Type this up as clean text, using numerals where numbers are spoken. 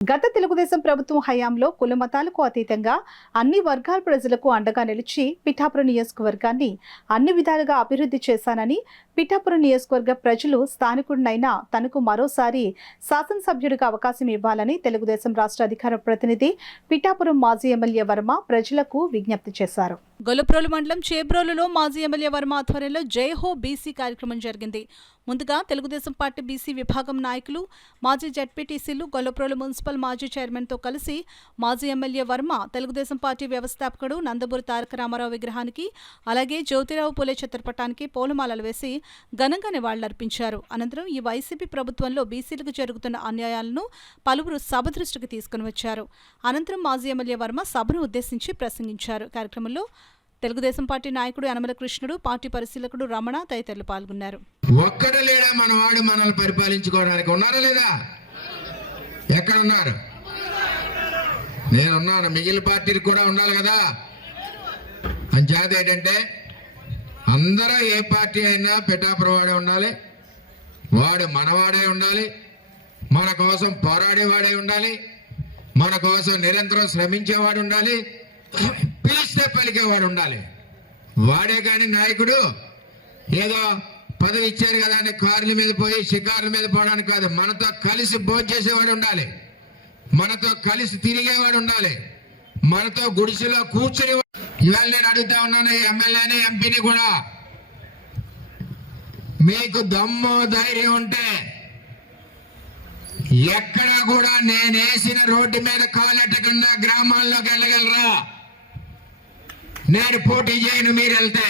గత తెలుగుదేశం ప్రభుత్వం హయాంలో కుల మతాలకు అతీతంగా అన్ని వర్గాల ప్రజలకు అండగా నిలిచి పిఠాపురం నియోజకవర్గాన్ని అన్ని విధాలుగా అభివృద్ధి చేశానని పిఠాపురం నియోజకవర్గ ప్రజలు స్థానికుడినైనా తనకు మరోసారి శాసనసభ్యుడిగా అవకాశం ఇవ్వాలని తెలుగుదేశం రాష్ట్ర అధికార ప్రతినిధి పిఠాపురం మాజీ ఎమ్మెల్యే వర్మ ప్రజలకు విజ్ఞప్తి చేశారు. గొల్లప్రోలు మండలం చేబ్రోలులో మాజీ ఎమ్మెల్యే వర్మ ఆధ్వర్యంలో జై హో బీసీ కార్యక్రమం జరిగింది. ముందుగా తెలుగుదేశం పార్టీ బీసీ విభాగం నాయకులు, మాజీ జడ్పీటీసీలు, గొల్లప్రోలు మున్సిపల్ మాజీ చైర్మన్తో కలిసి మాజీ ఎమ్మెల్యే వర్మ తెలుగుదేశం పార్టీ వ్యవస్థాపకుడు నందమూరి తారక రామారావు విగ్రహానికి, అలాగే జ్యోతిరావు పూలే చిత్రపటానికి పూలమాలలు వేసి ఘనంగా నివాళులర్పించారు. అనంతరం ఈ వైసీపీ ప్రభుత్వంలో బీసీలకు జరుగుతున్న అన్యాయాలను పలువురు సభ దృష్టికి తీసుకుని వచ్చారు. అనంతరం మాజీ ఎమ్మెల్యే వర్మ సభను ఉద్దేశించి ప్రసంగించారు. కార్యక్రమంలో తెలుగుదేశం పార్టీ నాయకుడు యనమల కృష్ణుడు, పార్టీ పరిశీలకుడు రమణ తదితరులు పాల్గొన్నారు. ఒక్కడు లేడా మనవాడు మనల్ని పరిపాలించుకోవడానికి? ఉన్నారా లేదా? ఎక్కడున్నారు? నేనున్నాను. మిగిలిన పార్టీలు కూడా ఉండాలి కదా. అంచేత ఏంటంటే అందరూ ఏ పార్టీ అయినా పిఠాపురం వాడే ఉండాలి, వాడు మనవాడే ఉండాలి, మన కోసం పోరాడేవాడే ఉండాలి, మన కోసం నిరంతరం శ్రమించేవాడు ఉండాలి, పిలిస్తే పలికేవాడు ఉండాలి. వాడే కానీ నాయకుడు ఏదో పదవి ఇచ్చారు కదా అని కార్ల మీద పోయి షికార్ల మీద పోవడానికి కాదు. మనతో కలిసి భోంచేసేవాడు ఉండాలి, మనతో కలిసి తిరిగేవాడు ఉండాలి, మనతో గుడిసెలో కూర్చుని. ఇవాళ నేను అడుగుతా ఉన్నాను ఎమ్మెల్యేని ఎంపీని కూడా, మీకు దమ్ము ధైర్యం ఉంటే ఎక్కడ కూడా నేనేసిన రోడ్డు మీద కాలెట్టకుండా గ్రామాల్లోకి వెళ్ళగలరా? నేను పోటీ చేయను, మీరు వెళ్తే